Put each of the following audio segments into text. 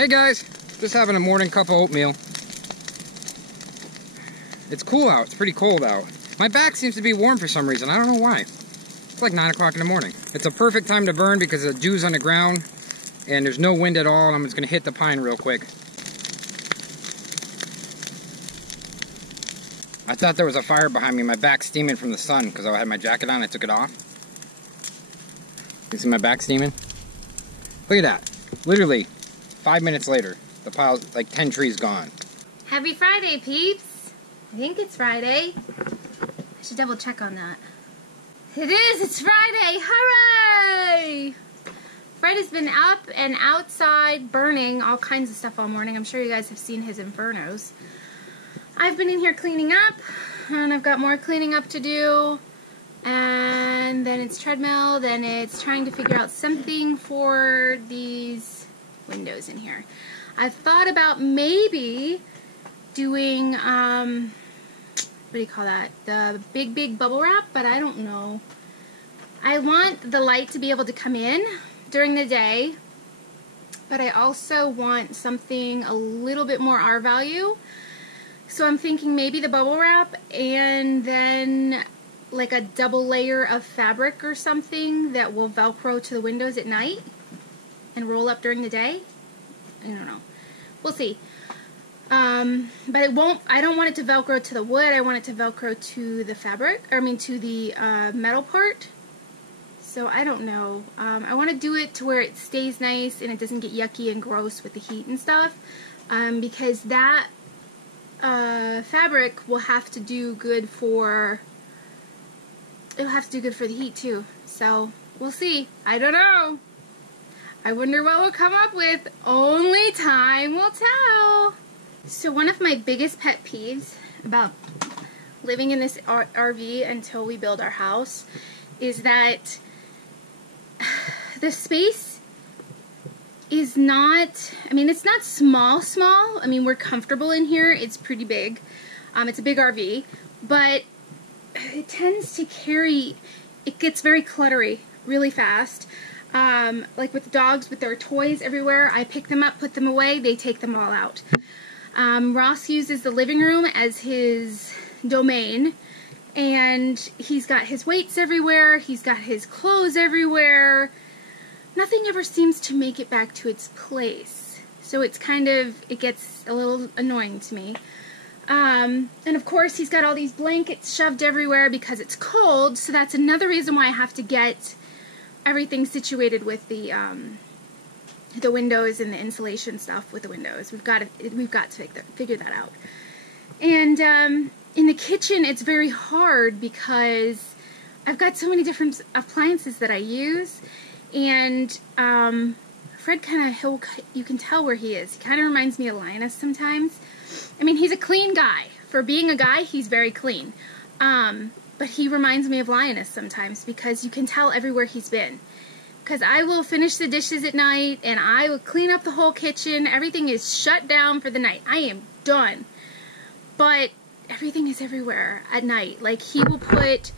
Hey guys, just having a morning cup of oatmeal. It's cool out, it's pretty cold out. My back seems to be warm for some reason, I don't know why. It's like 9 o'clock in the morning. It's a perfect time to burn because the dew's on the ground and there's no wind at all, and I'm just gonna hit the pine real quick. I thought there was a fire behind me, my back's steaming from the sun because I had my jacket on, I took it off. You see my back steaming? Look at that, literally 5 minutes later, the pile's like 10 trees gone. Happy Friday, peeps! I think it's Friday. I should double check on that. It is! It's Friday! Hooray! Fred has been up and outside burning all kinds of stuff all morning. I'm sure you guys have seen his infernos. I've been in here cleaning up, and I've got more cleaning up to do. And then it's treadmill, then it's trying to figure out something for these windows in here. I've thought about maybe doing, what do you call that? The big bubble wrap, but I don't know. I want the light to be able to come in during the day, but I also want something a little bit more R value. So I'm thinking maybe the bubble wrap and then like a double layer of fabric or something that will Velcro to the windows at night and roll up during the day. I don't know. We'll see. But it won't, I don't want it to Velcro to the wood. I want it to Velcro to the fabric, or I mean to the metal part. So I don't know. I want to do it to where it stays nice and it doesn't get yucky and gross with the heat and stuff. Because that fabric will have to do good for, it'll have to do good for the heat too. So we'll see. I don't know. I wonder what we'll come up with. Only time will tell. So one of my biggest pet peeves about living in this RV until we build our house is that the space is not, I mean, it's not small. I mean, we're comfortable in here. It's pretty big. It's a big RV, but it tends to carry, it gets very cluttery really fast. Like with the dogs with their toys everywhere, I pick them up, put them away, they take them all out. Ross uses the living room as his domain, and he's got his weights everywhere, he's got his clothes everywhere. Nothing ever seems to make it back to its place. So it's kind of, it gets a little annoying to me. And of course he's got all these blankets shoved everywhere because it's cold, so that's another reason why I have to get everything situated with the windows and the insulation stuff with the windows. We've got to figure that out. And in the kitchen it's very hard because I've got so many different appliances that I use, and Fred kind of, you can tell where he is. He kind of reminds me of Linus sometimes. I mean, he's a clean guy. For being a guy, he's very clean. But he reminds me of Linus sometimes because you can tell everywhere he's been. Because I will finish the dishes at night and I will clean up the whole kitchen. Everything is shut down for the night. I am done. But everything is everywhere at night. Like, he will put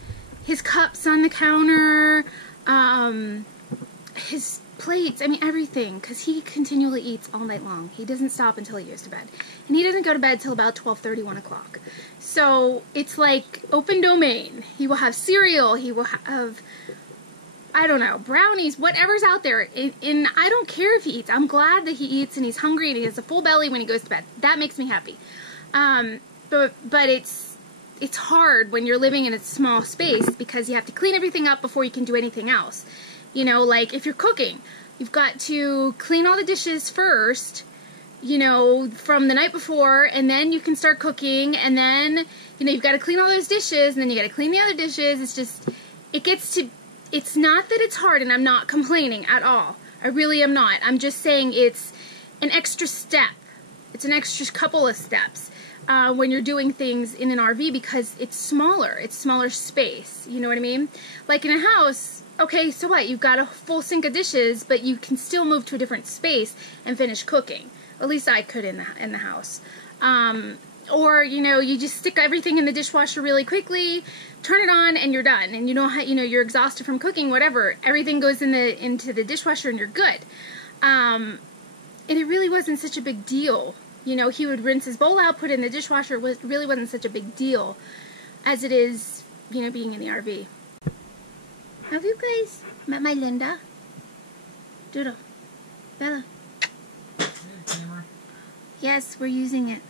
his cups on the counter, his plates, I mean everything, because he continually eats all night long. He doesn't stop until he goes to bed. And he doesn't go to bed till about 12:30, 1 o'clock. So it's like open domain. He will have cereal, he will have, I don't know, brownies, whatever's out there. And I don't care if he eats. I'm glad that he eats and he's hungry and he has a full belly when he goes to bed. That makes me happy. But it's hard when you're living in a small space because you have to clean everything up before you can do anything else. You know, like if you're cooking, you've got to clean all the dishes first, you know, from the night before, and then you can start cooking, and then, you know, you've got to clean all those dishes, and then you got to clean the other dishes. It's just, it gets to, it's not that it's hard, and I'm not complaining at all. I really am not. I'm just saying it's an extra step. It's an extra couple of steps when you're doing things in an RV because it's smaller space, you know what I mean? Like in a house, okay, so what? You've got a full sink of dishes, but you can still move to a different space and finish cooking. At least I could in the house. Or, you know, you just stick everything in the dishwasher really quickly, turn it on, and you're done. And you know how, you know, you're exhausted from cooking, whatever. Everything goes into the dishwasher and you're good. And it really wasn't such a big deal. You know, he would rinse his bowl out, put it in the dishwasher. It really wasn't such a big deal as it is, you know, being in the RV. Have you guys met my Linda? Doodle. Bella. Camera. Yes, we're using it.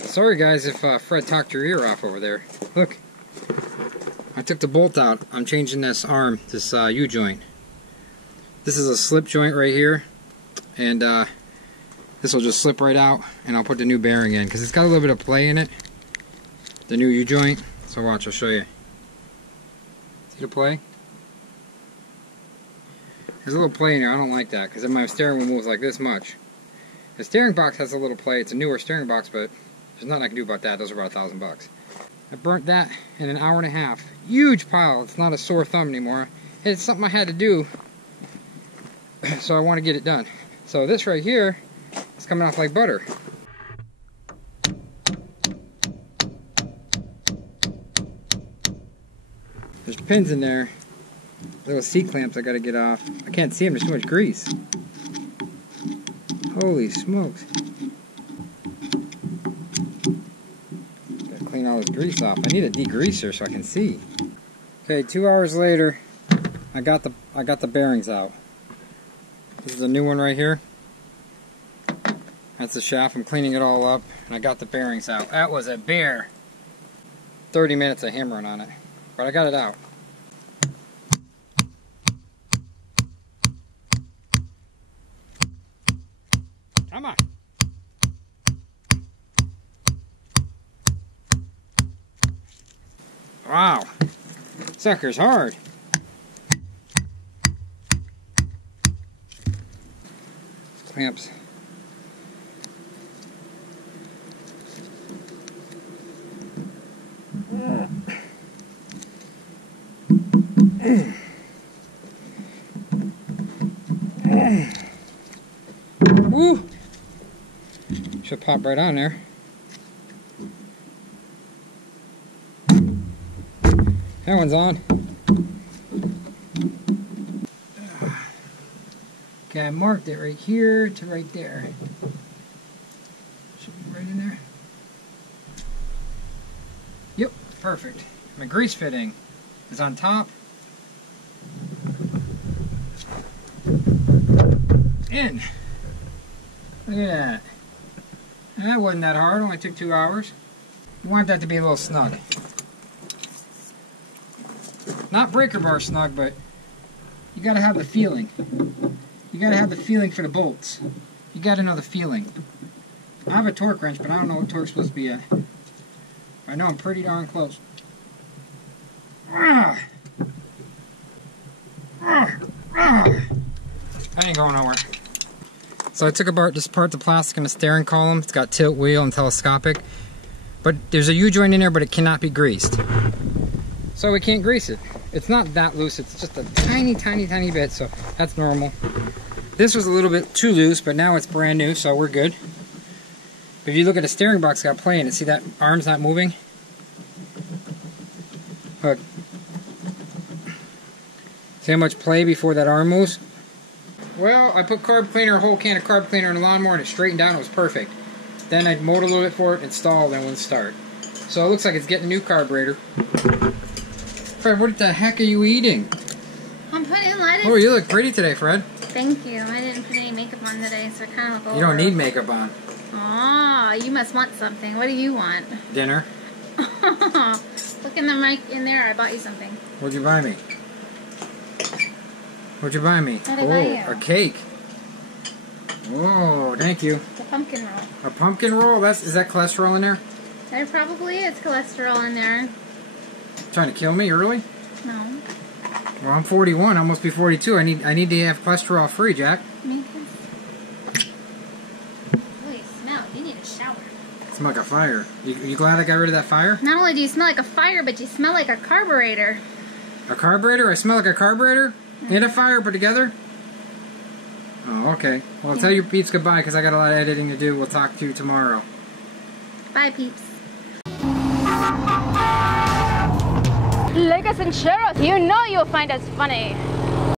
Sorry guys if Fred talked your ear off over there. Look. I took the bolt out. I'm changing this arm, this U-joint. This is a slip joint right here. And this will just slip right out, and I'll put the new bearing in because it's got a little bit of play in it, the new U-joint. So watch, I'll show you. See the play? There's a little play in here. I don't like that because then my steering wheel moves like this much. The steering box has a little play. It's a newer steering box, but there's nothing I can do about that. Those are about $1,000. I burnt that in an hour and a half. Huge pile. It's not a sore thumb anymore. It's something I had to do, so I want to get it done. So this right here is coming off like butter. There's pins in there. Little C-clamps I gotta get off. I can't see them, there's too much grease. Holy smokes. Gotta clean all this grease off. I need a degreaser so I can see. Okay, 2 hours later, I got the bearings out. This is the new one right here. That's the shaft. I'm cleaning it all up, and I got the bearings out. That was a bear. 30 minutes of hammering on it, but I got it out. Come on. Wow. Sucker's hard. Clamps. Woo! Should pop right on there. That one's on. Okay, I marked it right here to right there. Should be right in there. Yep, perfect. My grease fitting is on top. In. Look at that. And that wasn't that hard, only took 2 hours. You want that to be a little snug. Not breaker bar snug, but you gotta have the feeling. You gotta have the feeling for the bolts. You gotta know the feeling. I have a torque wrench, but I don't know what torque's supposed to be at. I know I'm pretty darn close. I ain't going nowhere. So I took apart the plastic in the steering column. It's got tilt wheel and telescopic. But there's a U-joint in there, but it cannot be greased. So we can't grease it. It's not that loose, it's just a tiny, tiny, tiny bit, so that's normal. This was a little bit too loose, but now it's brand new, so we're good. But if you look at the steering box, it's got play in it. See that arm's not moving? Look. See how much play before that arm moves? Well, I put carb cleaner, a whole can of carb cleaner in the lawnmower, and it straightened down. It was perfect. Then I mowed a little bit for it, installed, and it wouldn't start. So it looks like it's getting a new carburetor. Fred, what the heck are you eating? I'm putting lettuce. Oh, you look pretty today, Fred. Thank you. I didn't put any makeup on today, so I kind of look You don't need makeup on. Aw, you must want something. What do you want? Dinner. Look in the mic in there. I bought you something. What'd you buy me? What'd you buy me? What'd I buy you? A cake. Oh, thank you. The pumpkin roll. A pumpkin roll? Is that cholesterol in there? There probably is cholesterol in there. Trying to kill me early? No. Well, I'm 41, almost be 42. I need to have cholesterol free, Jack. Make this. Oh, you smell. You need a shower. Smell like a fire. You glad I got rid of that fire? Not only do you smell like a fire, but you smell like a carburetor. A carburetor? I smell like a carburetor? And a fire put together? Oh, okay. Well, I'll tell your peeps goodbye because I got a lot of editing to do. We'll talk to you tomorrow. Bye, peeps. Like us and share us. You know you'll find us funny.